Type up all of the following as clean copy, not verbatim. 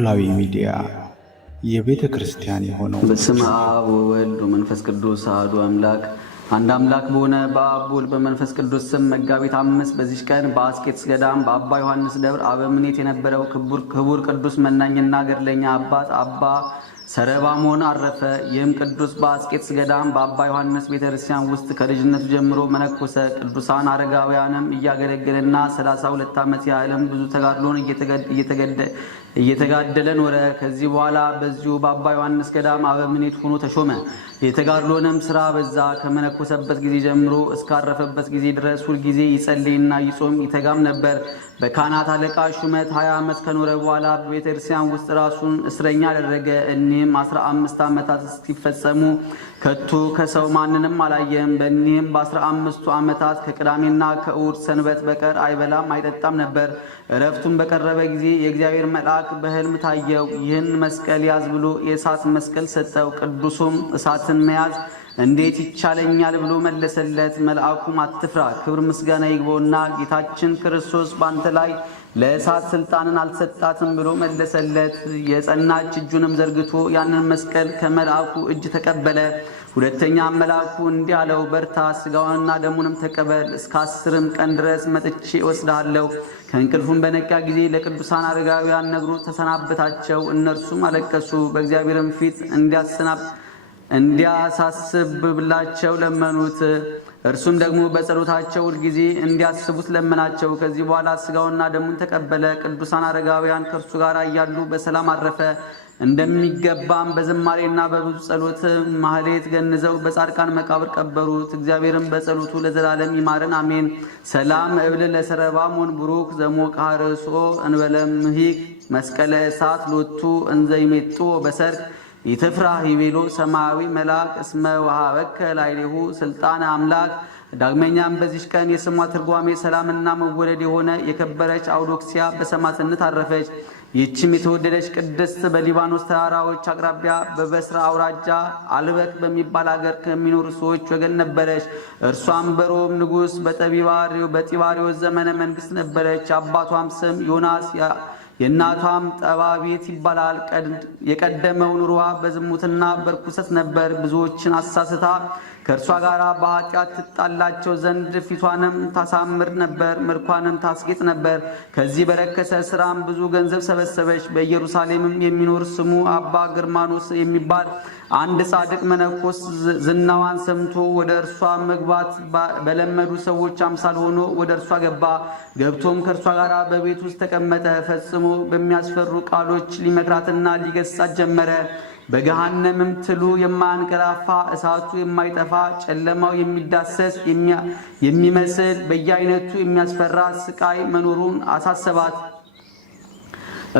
ኖላዊ ሚዲያ የቤተ ክርስቲያን የሆነው በስመ አብ ወወልድ ወመንፈስ ቅዱስ አሐዱ አምላክ አንድ አምላክ በሆነ በአብ ወልድ በመንፈስ ቅዱስ ስም መጋቢት 5 በዚህ ቀን በአስቄጥስ ገዳም በአባ ዮሐንስ ደብር አበምኔት የነበረው ክቡር ቅዱስ መናኝና ገድለኛ አባት አባ ሰረባሞን አረፈ። ይህም ቅዱስ በአስቄጥስ ገዳም በአባ ዮሐንስ ቤተክርስቲያን ውስጥ ከልጅነቱ ጀምሮ መነኮሰ። ቅዱሳን አረጋውያንም እያገለገለና 32 ዓመት ያህልም ብዙ ተጋድሎን እየተጋደለ ኖረ። ከዚህ በኋላ በዚሁ በአባ ዮሐንስ ገዳም አበምኔት ሆኖ ተሾመ። የተጋድሎንም ስራ በዛ። ከመነኮሰበት ጊዜ ጀምሮ እስካረፈበት ጊዜ ድረስ ሁልጊዜ ይጸልይና ይጾም ይተጋም ነበር። በካህናት አለቃ ሹመት 20 ዓመት ከኖረ በኋላ በቤተክርስቲያን ውስጥ ራሱን እስረኛ አደረገ። እኒህም 15 ዓመታት እስኪፈጸሙ ከቶ ከሰው ማንንም አላየም። በእኒህም በ15ቱ ዓመታት ከቅዳሜና ከእሑድ ሰንበት በቀር አይበላም አይጠጣም ነበር። እረፍቱን በቀረበ ጊዜ የእግዚአብሔር መልአክ በሕልም ታየው። ይህን መስቀል ያዝ ብሎ የእሳት መስቀል ሰጠው። ቅዱሱም እሳትን መያዝ እንዴት ይቻለኛል ብሎ መለሰለት። መልአኩም አትፍራ፣ ክብር ምስጋና ይግባውና ጌታችን ክርስቶስ ባንተ ላይ ለእሳት ስልጣንን አልሰጣትም ብሎ መለሰለት። የጸናች እጁንም ዘርግቶ ያንን መስቀል ከመልአኩ እጅ ተቀበለ። ሁለተኛ መልአኩ እንዲህ አለው፣ በርታ፣ ስጋውንና ደሙንም ተቀበል፣ እስከ 10 ቀን ድረስ መጥቼ እወስድሃለሁ። ከእንቅልፉም በነቃ ጊዜ ለቅዱሳን አረጋውያን ነግሮ ተሰናበታቸው። እነርሱም አለቀሱ። በእግዚአብሔርም ፊት እንዲያሳስብላቸው ለመኑት። እርሱም ደግሞ በጸሎታቸው ሁልጊዜ እንዲያስቡት ለመናቸው። ከዚህ በኋላ ስጋውና ደሙን ተቀበለ። ቅዱሳን አረጋውያን ከእርሱ ጋር እያሉ በሰላም አረፈ። እንደሚገባም በዝማሬና በብዙ ጸሎት ማህሌት ገንዘው በጻድቃን መቃብር ቀበሩት። እግዚአብሔርም በጸሎቱ ለዘላለም ይማረን አሜን። ሰላም እብል ለሰረባሞን ቡሩክ ዘሞቅሐ ርእሶ እንበለምሂክ መስቀለ እሳት ሎቱ እንዘይሜጡ በሰርክ ይትፍራህ ይቤሎ ሰማያዊ መልአክ እስመ ወሀበከ ላዕሌሁ ስልጣነ አምላክ። ዳግመኛም በዚህ ቀን የስሟ ትርጓሜ ሰላምና መወደድ የሆነ የከበረች አውዶክሲያ በሰማዕትነት አረፈች። ይህችም የተወደደች ቅድስት በሊባኖስ ተራራዎች አቅራቢያ በበስራ አውራጃ አልበክ በሚባል አገር ከሚኖሩ ሰዎች ወገን ነበረች። እርሷም በሮም ንጉሥ በጢባሪዎስ ዘመነ መንግሥት ነበረች። አባቷም ስም ዮናስ የእናቷም ጠባቤት ይባላል። የቀደመው ኑሮዋ በዝሙትና በርኩሰት ነበር። ብዙዎችን አሳስታ ከእርሷ ጋር በኃጢአት ትጣላቸው ዘንድ ፊቷንም ታሳምር ነበር፣ መልኳንም ታስጌጥ ነበር። ከዚህ በረከሰ ስራም ብዙ ገንዘብ ሰበሰበች። በኢየሩሳሌምም የሚኖር ስሙ አባ ግርማኖስ የሚባል አንድ ጻድቅ መነኮስ ዝናዋን ሰምቶ ወደ እርሷ መግባት በለመዱ ሰዎች አምሳል ሆኖ ወደ እርሷ ገባ። ገብቶም ከእርሷ ጋር በቤት ውስጥ ተቀመጠ። ፈጽሞ በሚያስፈሩ ቃሎች ሊመክራትና ሊገሥጻት ጀመረ። በገሃነምም ትሉ የማያንቀላፋ እሳቱ የማይጠፋ ጨለማው የሚዳሰስ የሚመስል በየአይነቱ የሚያስፈራ ስቃይ መኖሩን አሳሰባት።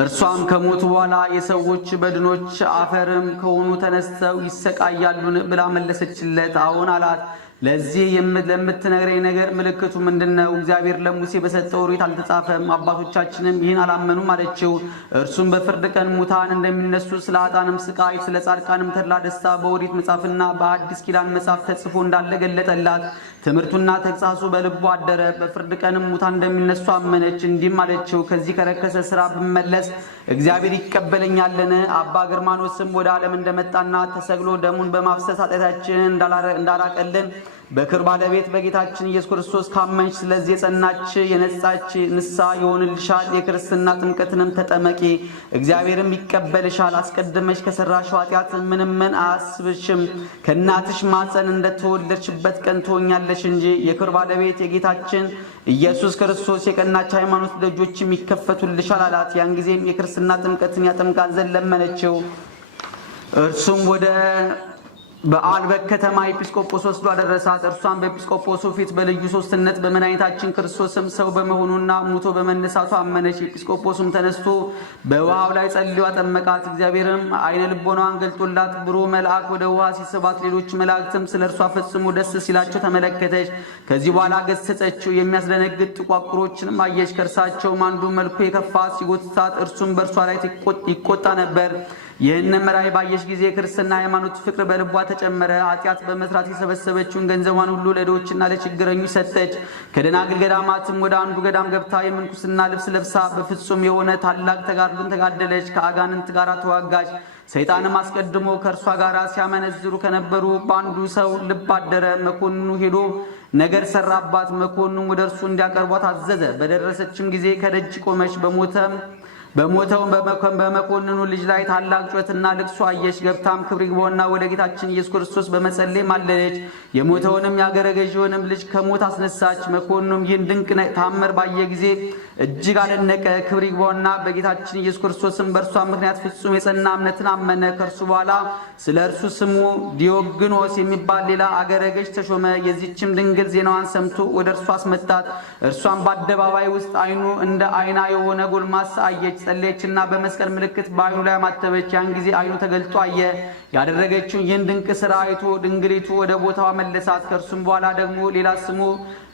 እርሷም ከሞቱ በኋላ የሰዎች በድኖች አፈርም ከሆኑ ተነስተው ይሰቃያሉን ብላ መለሰችለት። አዎን አላት። ለዚህ ለምትነግረኝ ነገር ምልክቱ ምንድነው? እግዚአብሔር ለሙሴ በሰጠው ኦሪት አልተጻፈም? አባቶቻችንም ይህን አላመኑም አለችው። እርሱም በፍርድ ቀን ሙታን እንደሚነሱ፣ ስለ ኃጥአንም ስቃይ፣ ስለ ጻድቃንም ተድላ ደስታ በኦሪት መጽሐፍና በአዲስ ኪዳን መጽሐፍ ተጽፎ እንዳለ ገለጠላት። ትምህርቱና ተግሳጹ በልቡ አደረ። በፍርድ ቀንም ሙታን እንደሚነሱ አመነች። እንዲህም አለችው፣ ከዚህ ከረከሰ ስራ ብመለስ እግዚአብሔር ይቀበለኛልን? አባ ግርማኖስም ወደ ዓለም እንደመጣና ተሰቅሎ ደሙን በማፍሰስ ኃጢአታችንን እንዳራቀልን በክብር ባለቤት በጌታችን ኢየሱስ ክርስቶስ ካመንሽ ስለዚህ የጸናች የነጻች ንስሐ ይሆንልሻል። የክርስትና ጥምቀትንም ተጠመቂ፣ እግዚአብሔርም ይቀበልሻል። አስቀድመሽ ከሰራሽው ኃጢአት ምንም አያስብሽም። ከእናትሽ ማፀን እንደተወለድሽበት ቀን ትሆኛለሽ እንጂ የክብር ባለቤት የጌታችን ኢየሱስ ክርስቶስ የቀናች ሃይማኖት ደጆችም ይከፈቱልሻል አላት። ያን ጊዜም የክርስትና ጥምቀትን ያጠምቃት ዘንድ ለመነችው። እርሱም ወደ በአልበክ ከተማ ኤጲስቆጶስ ወስዶ አደረሳት። እርሷን በኤጲስቆጶሱ ፊት በልዩ ሶስትነት በመድኃኒታችን ክርስቶስም ሰው በመሆኑና ሙቶ በመነሳቱ አመነች። ኤጲስቆጶሱም ተነስቶ በውሃው ላይ ጸልዮ አጠመቃት። እግዚአብሔርም አይነ ልቦናዋን ገልጦላት ብሩህ መልአክ ወደ ውሃ ሲስባት፣ ሌሎች መላእክትም ስለ እርሷ ፈጽሞ ደስ ሲላቸው ተመለከተች። ከዚህ በኋላ ገሰጸችው። የሚያስደነግጥ ጥቋቁሮችንም አየች። ከእርሳቸውም አንዱ መልኩ የከፋ ሲጎትታት፣ እርሱም በእርሷ ላይ ይቆጣ ነበር። ይህንም ራእይ ባየች ጊዜ ክርስትና ሃይማኖት ፍቅር በልቧ ተጨመረ። ኃጢአት በመስራት የሰበሰበችውን ገንዘቧን ሁሉ ለድሆችና ለችግረኞች ሰጠች። ከደናግል ገዳማትም ወደ አንዱ ገዳም ገብታ የምንኩስና ልብስ ለብሳ በፍጹም የሆነ ታላቅ ተጋድሎን ተጋደለች። ከአጋንንት ጋር ተዋጋች። ሰይጣንም አስቀድሞ ከእርሷ ጋር ሲያመነዝሩ ከነበሩ በአንዱ ሰው ልብ አደረ። መኮንኑ ሄዶ ነገር ሰራባት። መኮንኑ ወደ እርሱ እንዲያቀርቧት አዘዘ። በደረሰችም ጊዜ ከደጅ ቆመች። በሞተው በመኮንኑ ልጅ ላይ ታላቅ ጩኸትና ልቅሶ አየች። ገብታም ክብር ይግባውና ወደ ጌታችን ኢየሱስ ክርስቶስ በመጸለይ ማለለች። የሞተውንም የአገረ ገዢውንም ልጅ ከሞት አስነሳች። መኮንኑም ይህን ድንቅ ታምር ባየ ጊዜ እጅግ አደነቀ። ክብር ይግባውና በጌታችን ኢየሱስ ክርስቶስም በእርሷ ምክንያት ፍጹም የጸና እምነትን አመነ። ከእርሱ በኋላ ስለ እርሱ ስሙ ዲዮግኖስ የሚባል ሌላ አገረ ገዥ ተሾመ። የዚችም ድንግል ዜናዋን ሰምቶ ወደ እርሱ አስመጣት። እርሷም በአደባባይ ውስጥ ዓይኑ እንደ ዓይና የሆነ ጎልማሳ አየች። ጸለየችና በመስቀል ምልክት በዓይኑ ላይ ማተበች። ያን ጊዜ ዓይኑ ተገልጦ አየ። ያደረገችው ይህን ድንቅ ሥራ አይቶ ድንግሊቱ ወደ ቦታዋ መለሳት። ከእርሱም በኋላ ደግሞ ሌላ ስሙ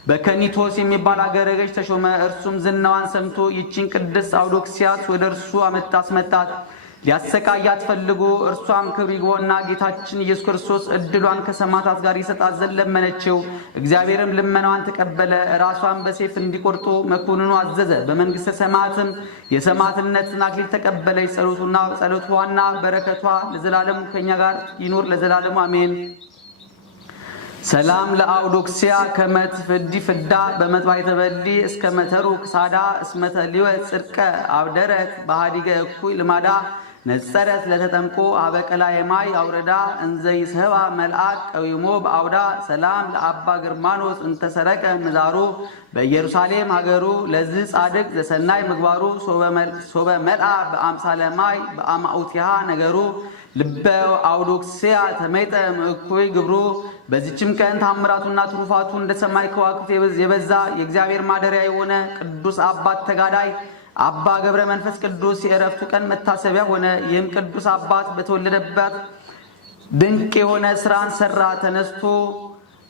በከኒቶስ የሚባል አገረ ገዥ ተሾመ። እርሱም ዝናዋን ሰምቶ ይችን ቅድስት አውዶክስያስ ወደ እርሱ አስመጣት። ሊያሰቃያት ፈልጎ እርሷም ክብር ይግባውና ጌታችን ኢየሱስ ክርስቶስ እድሏን ከሰማዕታት ጋር ይሰጣት ዘንድ ለመነችው። እግዚአብሔርም ልመናዋን ተቀበለ። ራሷን በሰይፍ እንዲቆርጡ መኮንኑ አዘዘ። በመንግሥተ ሰማያትም የሰማዕትነትን አክሊል ተቀበለች። ጸሎቷና በረከቷ ለዘላለሙ ከኛ ጋር ይኑር ለዘላለሙ አሜን። ሰላም ለአውዶክስያ ከመት ፍዲ ፍዳ በመጥባይ ተበሊ እስከ መተሩ ክሳዳ እስመተሊወ ጽድቀ አብደረት በሃዲገ እኩይ ልማዳ ነጸረት ለተጠምቆ አበቀላ የማይ አውረዳ እንዘይ ሰባ መልአክ ቀዊሞ በአውዳ ሰላም ለአባ ግርማኖስ እንተሰረቀ ምዛሩ በኢየሩሳሌም ሀገሩ ለዚህ ጻድቅ ዘሰናይ ምግባሩ ሶበ መልአ በአምሳለ ማይ በአማኡቲሃ ነገሩ ልበ አውዶክስያ ተመይጠ እኩይ ግብሩ። በዚችም ቀን ታምራቱና ትሩፋቱ እንደ ሰማይ ከዋክብት የበዛ የእግዚአብሔር ማደሪያ የሆነ ቅዱስ አባት ተጋዳይ አባ ገብረ መንፈስ ቅዱስ የዕረፍቱ ቀን መታሰቢያ ሆነ። ይህም ቅዱስ አባት በተወለደበት ድንቅ የሆነ ስራን ሰራ። ተነስቶ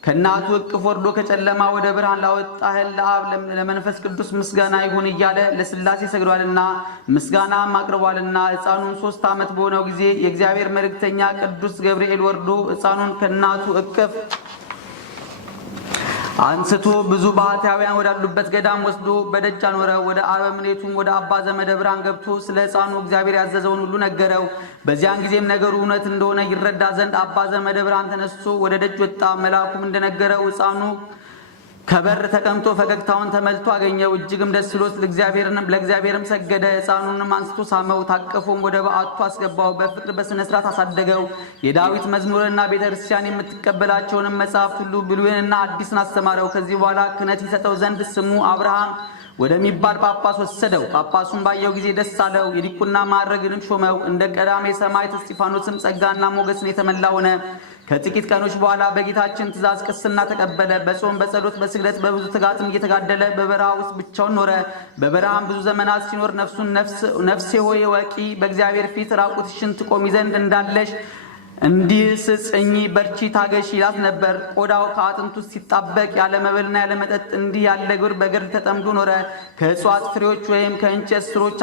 ከእናቱ እቅፍ ወርዶ ከጨለማ ወደ ብርሃን ላወጣህን ለአብ ለመንፈስ ቅዱስ ምስጋና ይሁን እያለ ለሥላሴ ሰግዷልና ምስጋናም አቅርቧልና። ሕፃኑን 3 ዓመት በሆነው ጊዜ የእግዚአብሔር መልእክተኛ ቅዱስ ገብርኤል ወርዶ ሕፃኑን ከእናቱ እቅፍ አንስቶ ብዙ ባህታውያን ወዳሉበት ገዳም ወስዶ በደጅ አኖረው። ወደ አበምኔቱም ወደ አባ ዘመደ ብርሃን ገብቶ ስለ ሕፃኑ እግዚአብሔር ያዘዘውን ሁሉ ነገረው። በዚያን ጊዜም ነገሩ እውነት እንደሆነ ይረዳ ዘንድ አባ ዘመደ ብርሃን ተነስቶ ወደ ደጅ ወጣ። መልአኩም እንደነገረው ሕፃኑ ከበር ተቀምጦ ፈገግታውን ተመልቶ አገኘው። እጅግም ደስ ብሎት ለእግዚአብሔርም ሰገደ። ሕፃኑንም አንስቶ ሳመው፣ ታቀፎም ወደ በዓቱ አስገባው። በፍቅር በሥነ ሥርዓት አሳደገው። የዳዊት መዝሙርና ቤተ ክርስቲያን የምትቀበላቸውንም መጽሐፍት ሁሉ ብሉይንና አዲስን አስተማረው። ከዚህ በኋላ ክህነት ይሰጠው ዘንድ ስሙ አብርሃም ወደሚባል ጳጳስ ወሰደው። ጳጳሱን ባየው ጊዜ ደስ አለው። የዲቁና ማዕረግንም ሾመው። እንደ ቀዳሜ ሰማዕት እስጢፋኖስም ጸጋና ሞገስን የተመላ ሆነ። ከጥቂት ቀኖች በኋላ በጌታችን ትእዛዝ ቅስና ተቀበለ። በጾም በጸሎት በስግደት በብዙ ትጋትም እየተጋደለ በበረሃ ውስጥ ብቻውን ኖረ። በበረሃም ብዙ ዘመናት ሲኖር ነፍሱን ነፍሴ ሆይ ወቂ በእግዚአብሔር ፊት ራቁትሽን ትቆሚ ዘንድ እንዳለሽ እንዲህ ጽኚ በርቺ ታገሽ ይላት ነበር። ቆዳው ከአጥንቱ ሲጣበቅ ያለ መብልና ያለ መጠጥ እንዲህ ያለ ግብር በገድል ተጠምዶ ኖረ። ከእጽዋት ፍሬዎች ወይም ከእንጨት ስሮች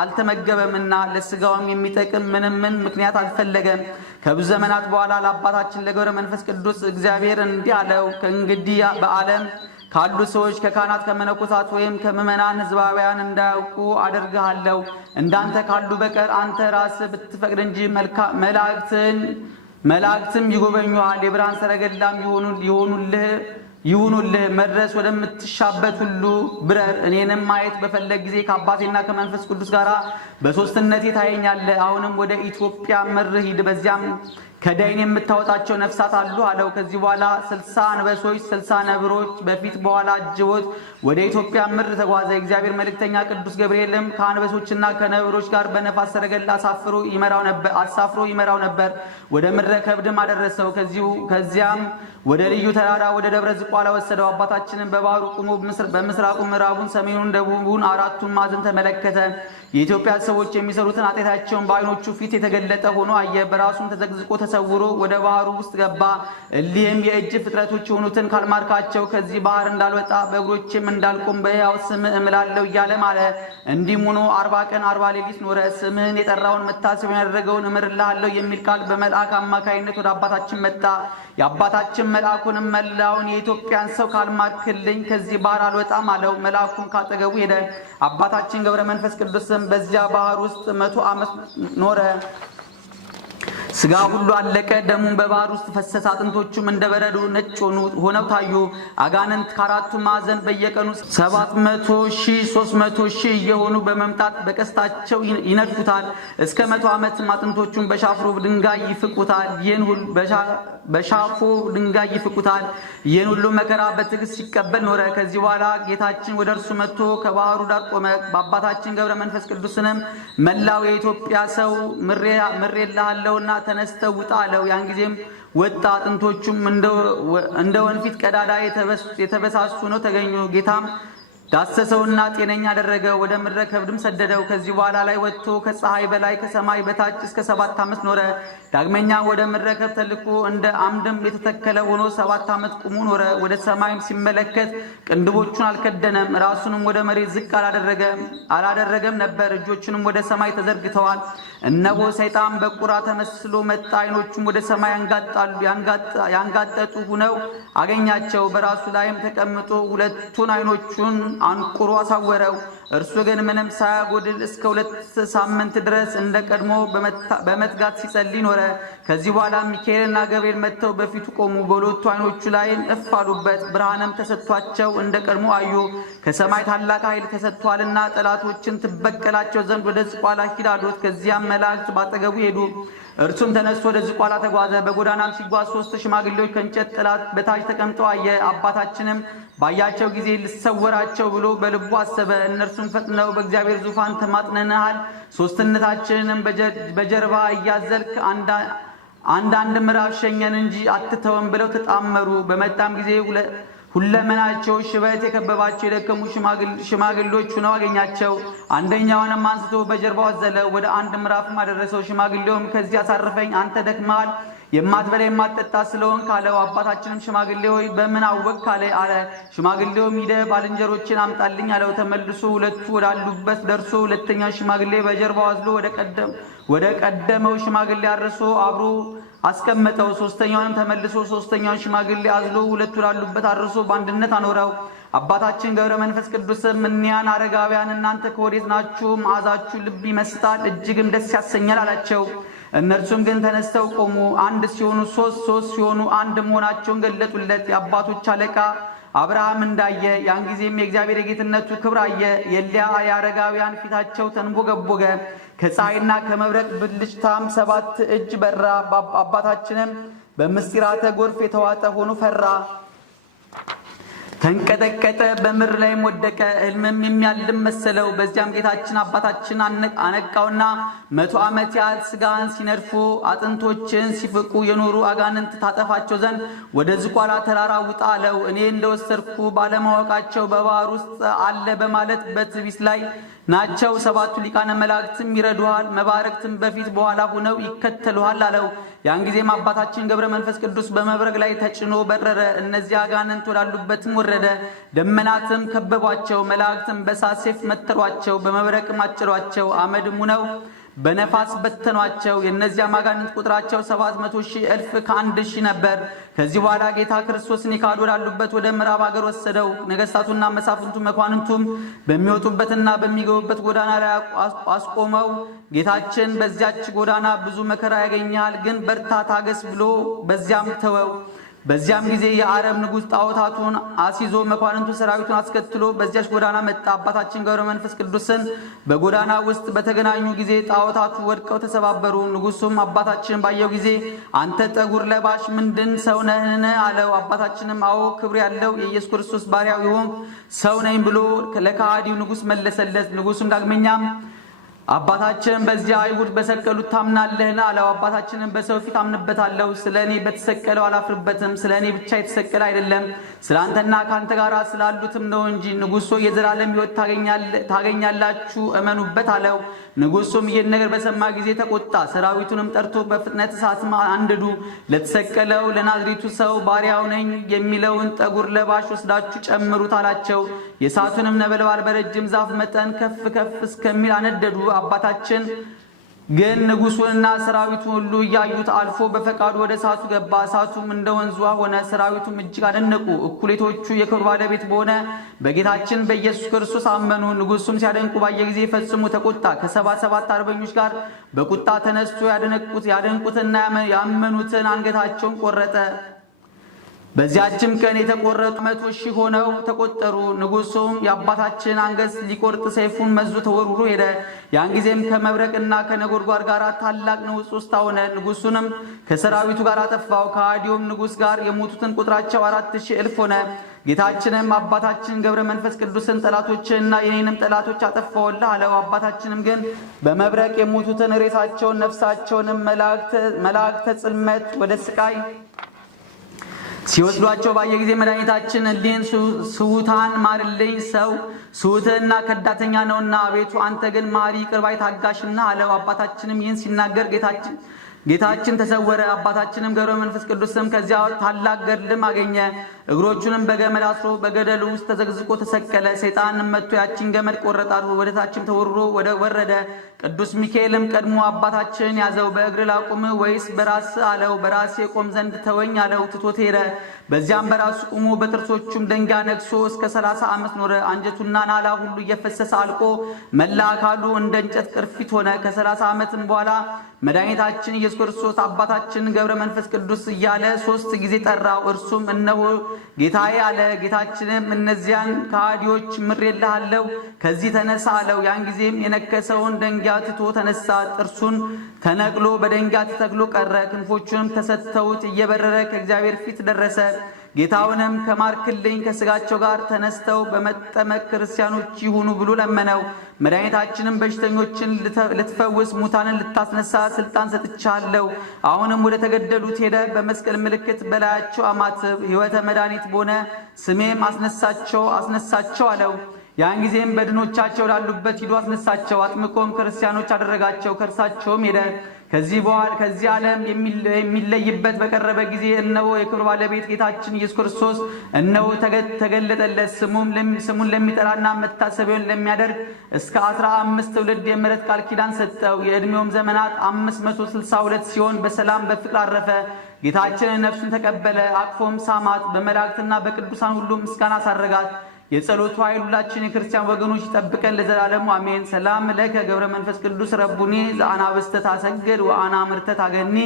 አልተመገበምና ለስጋውም የሚጠቅም ምንም ምክንያት አልፈለገም። ከብዙ ዘመናት በኋላ ለአባታችን ለገብረ መንፈስ ቅዱስ እግዚአብሔር እንዲህ አለው። ከእንግዲህ በዓለም ካሉ ሰዎች ከካህናት ከመነኮሳት ወይም ከምዕመናን ሕዝባውያን እንዳያውቁ አደርግሃለሁ። እንዳንተ ካሉ በቀር አንተ ራስህ ብትፈቅድ እንጂ መላእክትም ይጎበኙሃል። የብርሃን ሰረገላም ይሁኑልህ። መድረስ ወደምትሻበት ሁሉ ብረር። እኔንም ማየት በፈለግ ጊዜ ከአባቴና ከመንፈስ ቅዱስ ጋር በሦስትነቴ ታየኛለህ። አሁንም ወደ ኢትዮጵያ ምድር ሂድ፣ በዚያም ከዳይን የምታወጣቸው ነፍሳት አሉ አለው። ከዚህ በኋላ 60 አንበሶች 60 ነብሮች በፊት በኋላ አጅቦት ወደ ኢትዮጵያ ምድር ተጓዘ። የእግዚአብሔር መልእክተኛ ቅዱስ ገብርኤልም ከአንበሶችና ከነብሮች ጋር በነፋስ ሰረገላ አሳፍሮ ይመራው ነበር። ወደ ምድረ ከብድም አደረሰው። ከዚያም ወደ ልዩ ተራራ ወደ ደብረ ዝቋላ ወሰደው። አባታችንን በባህሩ ቁሞ በምስራቁ ምዕራቡን፣ ሰሜኑን፣ ደቡቡን 4ቱን ማዕዘን ተመለከተ። የኢትዮጵያ ሰዎች የሚሰሩትን ኃጢአታቸውን በዓይኖቹ ፊት የተገለጠ ሆኖ አየ። በራሱም ተዘግዝቆ ተሰውሮ ወደ ባህሩ ውስጥ ገባ። እሊህም የእጅ ፍጥረቶች የሆኑትን ካልማርካቸው ከዚህ ባህር እንዳልወጣ በእግሮችም እንዳልቆም በሕያው ስምህ እምላለሁ እያለ ማለ። እንዲህም ሆኖ 40 ቀን 40 ሌሊት ኖረ። ስምህን የጠራውን መታሰቢያ ያደረገውን እምርልሃለሁ የሚል ቃል በመልአክ አማካይነት ወደ አባታችን መጣ። የአባታችን መልአኩንም መላውን የኢትዮጵያን ሰው ካልማርክልኝ ከዚህ ባህር አልወጣም አለው። መልአኩም ካጠገቡ ሄደ። አባታችን ገብረ መንፈስ ቅዱስም በዚያ ባህር ውስጥ 100 ዓመት ኖረ። ስጋ ሁሉ አለቀ። ደሙን በባህር ውስጥ ፈሰሰ። አጥንቶቹም እንደ በረዶ ነጭ ሆነው ታዩ። አጋንንት ከአራቱ ማዕዘን በየቀኑ 700,000 300,000 እየሆኑ በመምጣት በቀስታቸው ይነድፉታል። እስከ 100 ዓመትም አጥንቶቹን በሻፍሮ ድንጋይ ይፍቁታል። በሻፎ ድንጋይ ይፍቁታል። ይህን ሁሉ መከራ በትዕግስት ሲቀበል ኖረ። ከዚህ በኋላ ጌታችን ወደ እርሱ መጥቶ ከባህሩ ዳር ቆመ። በአባታችን ገብረ መንፈስ ቅዱስንም መላው የኢትዮጵያ ሰው ምሬልሃለሁና ተነስተው ውጣ አለው። ያን ጊዜም ወጣ። አጥንቶቹም እንደ ወንፊት ቀዳዳ የተበሳሱ ነው ተገኙ። ጌታም ዳሰሰውና ጤነኛ አደረገ። ወደ ምድረ ከብድም ሰደደው። ከዚህ በኋላ ላይ ወጥቶ ከፀሐይ በላይ ከሰማይ በታች እስከ 7 ዓመት ኖረ። ዳግመኛ ወደ ምድረ ከብድ ተልኮ እንደ አምድም የተተከለ ሆኖ 7 ዓመት ቁሙ ኖረ። ወደ ሰማይም ሲመለከት ቅንድቦቹን አልከደነም። ራሱንም ወደ መሬት ዝቅ አላደረገም ነበር። እጆቹንም ወደ ሰማይ ተዘርግተዋል። እነሆ ሰይጣን በቁራ ተመስሎ መጣ። ዓይኖቹም ወደ ሰማይ ያንጋጠጡ ሁነው አገኛቸው። በራሱ ላይም ተቀምጦ ሁለቱን ዓይኖቹን አንቁሮ አሳወረው። እርሱ ግን ምንም ሳያጎድል እስከ 2 ሳምንት ድረስ እንደ ቀድሞ በመትጋት ሲጸልይ ኖረ። ከዚህ በኋላ ሚካኤልና ገብርኤል መጥተው በፊቱ ቆሙ። በሁለቱ ዓይኖቹ ላይም እፍ አሉበት። ብርሃንም ተሰጥቷቸው እንደ ቀድሞ አዩ። ከሰማይ ታላቅ ኃይል ተሰጥቷልና ጠላቶችን ትበቀላቸው ዘንድ ወደ ዝቋላ ሂድ አሉት። ከዚያም መላእክት ባጠገቡ ሄዱ። እርሱም ተነስቶ ወደ ዝቋላ ተጓዘ። በጎዳናም ሲጓዝ 3 ሽማግሌዎች ከእንጨት ጥላ በታች ተቀምጠው አየ። አባታችንም ባያቸው ጊዜ ልሰወራቸው ብሎ በልቡ አሰበ። እነርሱም ፈጥነው በእግዚአብሔር ዙፋን ተማጥነናል፣ ሦስትነታችንንም በጀርባ እያዘልክ አንዳንድ ምዕራፍ ሸኘን እንጂ አትተወን ብለው ተጣመሩ። በመጣም ጊዜ ሁለመናቸው ሽበት የከበባቸው የደከሙ ሽማግሌዎች ሆነው አገኛቸው። አንደኛውንም አንስቶ በጀርባው አዘለ፣ ወደ አንድ ምዕራፍም አደረሰው። ሽማግሌውም ከዚህ አሳርፈኝ፣ አንተ ደክመሃል፣ የማትበላ የማትጠጣ ስለሆንክ አለው። አባታችንም ሽማግሌ ሆይ በምን አወቅህ አለ። ሽማግሌውም ሂደህ ባልንጀሮችን አምጣልኝ አለው። ተመልሶ ሁለቱ ወዳሉበት ደርሶ ሁለተኛው ሽማግሌ በጀርባው አዝሎ ወደ ቀደመው ሽማግሌ አድርሶ አብሮ አስቀመጠው። ሶስተኛውንም ተመልሶ ሶስተኛውን ሽማግሌ አዝሎ ሁለቱ ወዳሉበት አድርሶ በአንድነት አኖረው። አባታችን ገብረ መንፈስ ቅዱስም እኒያን አረጋውያን እናንተ ከወዴት ናችሁ? መዓዛችሁ ልብ ይመስጣል፣ እጅግም ደስ ያሰኛል አላቸው። እነርሱም ግን ተነስተው ቆሙ። አንድ ሲሆኑ ሶስት ሲሆኑ አንድ መሆናቸውን ገለጡለት። የአባቶች አለቃ አብርሃም እንዳየ ያን ጊዜም የእግዚአብሔር የጌትነቱ ክብር አየ። የሊያ የአረጋውያን ፊታቸው ተንቦገቦገ። ከፀሐይና ከመብረቅ ብልጭታም 7 እጅ በራ። አባታችንም በምስጢራተ ጎርፍ የተዋጠ ሆኖ ፈራ፣ ተንቀጠቀጠ፣ በምድር ላይም ወደቀ። ሕልምም የሚያልም መሰለው። በዚያም ጌታችን አባታችን አነቃውና 100 ዓመት ያህል ሥጋን ሲነድፉ አጥንቶችን ሲፍቁ የኖሩ አጋንንት ታጠፋቸው ዘንድ ወደ ዝቋላ ተራራ ውጣ አለው። እኔ እንደወሰድኩ ባለማወቃቸው በባህር ውስጥ አለ በማለት በትዕቢት ላይ ናቸው። 7ቱ ሊቃነ መላእክትም ይረዱሃል፣ መባረክትም በፊት በኋላ ሆነው ይከተሉሃል አለው። ያን ጊዜም አባታችን ገብረ መንፈስ ቅዱስ በመብረቅ ላይ ተጭኖ በረረ። እነዚህ አጋንንት ወዳሉበትም ወረደ። ደመናትም ከበቧቸው፣ መላእክትም በእሳት ሰይፍ መተሯቸው፣ በመብረቅም አጭሯቸው፣ አመድም ሆነው በነፋስ በተኗቸው። የእነዚያ አጋንንት ቁጥራቸው 700,000 እልፍ ከ1,000 ነበር። ከዚህ በኋላ ጌታ ክርስቶስን የካዱ ወዳሉበት ወደ ምዕራብ ሀገር ወሰደው። ነገሥታቱና መሳፍንቱ መኳንንቱም በሚወጡበትና በሚገቡበት ጎዳና ላይ አስቆመው። ጌታችን በዚያች ጎዳና ብዙ መከራ ያገኛል፣ ግን በርታ ታገስ ብሎ በዚያም ተወው። በዚያም ጊዜ የአረብ ንጉሥ ጣዖታቱን አስይዞ መኳንንቱ ሰራዊቱን አስከትሎ በዚያች ጎዳና መጣ። አባታችን ገብረ መንፈስ ቅዱስን በጎዳና ውስጥ በተገናኙ ጊዜ ጣዖታቱ ወድቀው ተሰባበሩ። ንጉሡም አባታችንን ባየው ጊዜ አንተ ጠጉር ለባሽ ምንድን ሰው ነህን? አለው። አባታችንም አዎ ክብር ያለው የኢየሱስ ክርስቶስ ባሪያው ይሆን ሰው ነኝ ብሎ ለከሃዲው ንጉሥ መለሰለት። ንጉሡም ዳግመኛም አባታችን በዚያ አይሁድ በሰቀሉት ታምናለህን አለው። አባታችንን በሰው ፊት አምንበታለሁ፣ ስለኔ በተሰቀለው አላፍርበትም። ስለኔ ብቻ የተሰቀለ አይደለም፣ ስላንተና ካንተ ጋር ስላሉትም ነው እንጂ። ንጉሡ የዘላለም ሕይወት ታገኛላችሁ እመኑበት አለው። ንጉሡም ይህን ነገር በሰማ ጊዜ ተቆጣ። ሰራዊቱንም ጠርቶ በፍጥነት እሳት አንድዱ፣ ለተሰቀለው ለናዝሬቱ ሰው ባሪያው ነኝ የሚለውን ጠጉር ለባሽ ወስዳችሁ ጨምሩት አላቸው። የእሳቱንም ነበልባል በረጅም ዛፍ መጠን ከፍ ከፍ እስከሚል አነደዱ። አባታችን ግን ንጉሡንና ሰራዊቱን ሁሉ እያዩት አልፎ በፈቃዱ ወደ እሳቱ ገባ። እሳቱም እንደ ወንዝ ውሃ ሆነ። ሰራዊቱም እጅግ አደነቁ። እኩሌቶቹ የክብር ባለቤት በሆነ በጌታችን በኢየሱስ ክርስቶስ አመኑ። ንጉሡም ሲያደንቁ ባየ ጊዜ ፈጽሞ ተቆጣ። ከ77 አርበኞች ጋር በቁጣ ተነስቶ ያደንቁትና ያመኑትን አንገታቸውን ቆረጠ። በዚያችም ቀን የተቆረጡ 100,000 ሆነው ተቆጠሩ። ንጉሡም የአባታችን አንገት ሊቆርጥ ሰይፉን መዞ ተወርውሮ ሄደ። ያን ጊዜም ከመብረቅና ከነጎድጓድ ጋር ታላቅ ንውጽ ውስጥ ሆነ። ንጉሡንም ከሰራዊቱ ጋር አጠፋው። ከሃዲውም ንጉሥ ጋር የሞቱትን ቁጥራቸው 4,000 እልፍ ሆነ። ጌታችንም አባታችን ገብረ መንፈስ ቅዱስን ጠላቶችንና የኔንም ጠላቶች አጠፋውልህ አለው። አባታችንም ግን በመብረቅ የሞቱትን ሬሳቸውን ነፍሳቸውንም መላእክተ ጽልመት ወደ ስቃይ ሲወስዷቸው ባየ ጊዜ መድኃኒታችን እሊህን ስውታን ማርልኝ፣ ሰው ስውትና ከዳተኛ ነውና፣ አቤቱ አንተ ግን ማሪ ይቅር ባይ ታጋሽና አለው። አባታችንም ይህን ሲናገር ጌታችን ተሰወረ። አባታችንም ገብረ መንፈስ ቅዱስም ከዚያ ታላቅ ገድልም አገኘ። እግሮቹንም በገመድ አስሮ በገደሉ ውስጥ ተዘግዝቆ ተሰቀለ። ሰይጣንም መጥቶ ያችን ገመድ ቆረጣት፣ ወደ ታችም ተወርሮ ወረደ። ቅዱስ ሚካኤልም ቀድሞ አባታችንን ያዘው። በእግር ላቁም ወይስ በራስ አለው። በራሴ ቆም ዘንድ ተወኝ አለው። ትቶት ሄደ። በዚያም በራሱ ቆሞ በጥርሶቹም ደንጊያ ነክሶ እስከ 30 ዓመት ኖረ። አንጀቱና ናላ ሁሉ እየፈሰሰ አልቆ መላ አካሉ እንደ እንጨት ቅርፊት ሆነ። ከ30 ዓመትም በኋላ መድኃኒታችን ኢየሱስ ክርስቶስ አባታችን ገብረ መንፈስ ቅዱስ እያለ 3 ጊዜ ጠራው። እርሱም እነሆ ጌታዬ አለ። ጌታችንም እነዚያን ከሃዲዎች ምሬልሃለሁ፣ ከዚህ ተነሳ አለው። ያን ጊዜም የነከሰውን ደንጊያ ትቶ ተነሳ። ጥርሱን ተነቅሎ በደንጊያ ተተክሎ ቀረ። ክንፎቹንም ተሰጥተውት እየበረረ ከእግዚአብሔር ፊት ደረሰ። ጌታውንም ከማርክልኝ ከሥጋቸው ጋር ተነስተው በመጠመቅ ክርስቲያኖች ይሁኑ ብሎ ለመነው። መድኃኒታችንም በሽተኞችን ልትፈውስ ሙታንን ልታስነሳ ሥልጣን ሰጥቻለሁ። አሁንም ወደ ተገደሉት ሄደ፣ በመስቀል ምልክት በላያቸው አማትብ፣ ሕይወተ መድኃኒት በሆነ ስሜም አስነሳቸው አለው። ያን ጊዜም በድኖቻቸው ላሉበት ሂዶ አስነሳቸው። አጥምቆም ክርስቲያኖች አደረጋቸው። ከእርሳቸውም ሄደ። ከዚህ ዓለም የሚለይበት በቀረበ ጊዜ እነሆ የክብር ባለቤት ጌታችን ኢየሱስ ክርስቶስ እነሆ ተገለጠለት። ስሙን ለሚጠራና መታሰቢያውን ለሚያደርግ እስከ 15 ትውልድ የምሕረት ቃል ኪዳን ሰጠው። የዕድሜውም ዘመናት 562 ሲሆን በሰላም በፍቅር አረፈ። ጌታችንን ነፍሱን ተቀበለ። አቅፎም ሳማት። በመላእክትና በቅዱሳን ሁሉ ምስጋና አሳረጋት። የጸሎቱ ኃይል ሁላችን የክርስቲያን ወገኖች ይጠብቀን ለዘላለሙ አሜን። ሰላም ለከ ገብረ መንፈስ ቅዱስ ረቡኒ ዘአናብስተ ታሰግድ ወአና ምርተ ታገኒ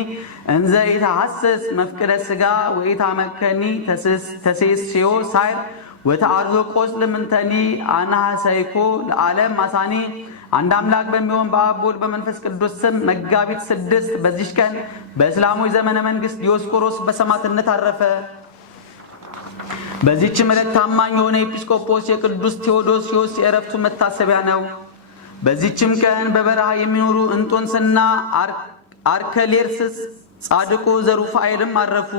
እንዘ ኢታሐስስ መፍቅደ ሥጋ ወኢታመከኒ ተሴስዮ ሳይር ወተአርዞ ቆስል ምንተኒ አናሐሰይኮ ለዓለም ማሳኒ። አንድ አምላክ በሚሆን በአብ ወልድ በመንፈስ ቅዱስ ስም መጋቢት 6 በዚች ቀን በእስላሞች ዘመነ መንግሥት ዲዮስቆሮስ በሰማዕትነት አረፈ። በዚህች ዕለት ታማኝ የሆነ ኤጲስቆጶስ የቅዱስ ቴዎዶስዮስ የዕረፍቱ መታሰቢያ ነው። በዚህችም ቀን በበረሃ የሚኖሩ እንጦንስና አርከሌርስስ ጻድቁ ዘሩፋኤልም አረፉ።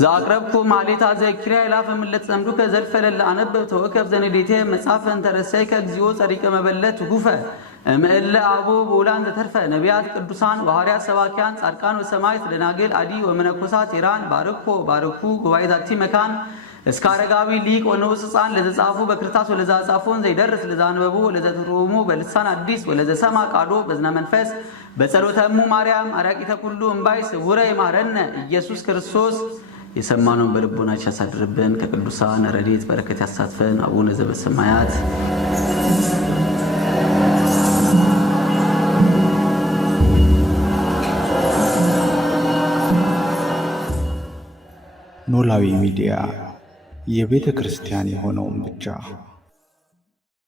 ዘአቅረብኩ ማሌታ ዘኪርያ ይላፍ ምለት ዘምዱ ከዘልፈለላ አነበብ ተወከፍ ዘንዴቴ መጻፈን ተረሰይ ከግዚኦ ጸሪቀ መበለት ጉፈ እምእለ አቡ በውላን ዘተርፈ ነቢያት ቅዱሳን ሐዋርያት ሰባኪያን ጻድቃን ወሰማዕት ደናግል አዲ ወመነኮሳት ኢራን ባርኩ ጉባኤ ዛቲ መካን እስከ አረጋዊ ሊቅ ወንዑስ ሕፃን ለዘጻፉ በክርታስ ወለዛ ጻፎን ዘይደርስ ለዛንበቡ ወለዘትርጉሙ በልሳን አዲስ ወለዘሰማ ቃሎ በዝነ መንፈስ በጸሎተሙ ማርያም አራቂተ ኩሉ እምባይ ስውረ ይማረነ ኢየሱስ ክርስቶስ። የሰማነውን በልቦናችን ያሳድርብን፣ ከቅዱሳን ረድኤት በረከት ያሳትፈን። አቡነ ዘበሰማያት ኖላዊ ሚዲያ የቤተ ክርስቲያን የሆነውን ብቻ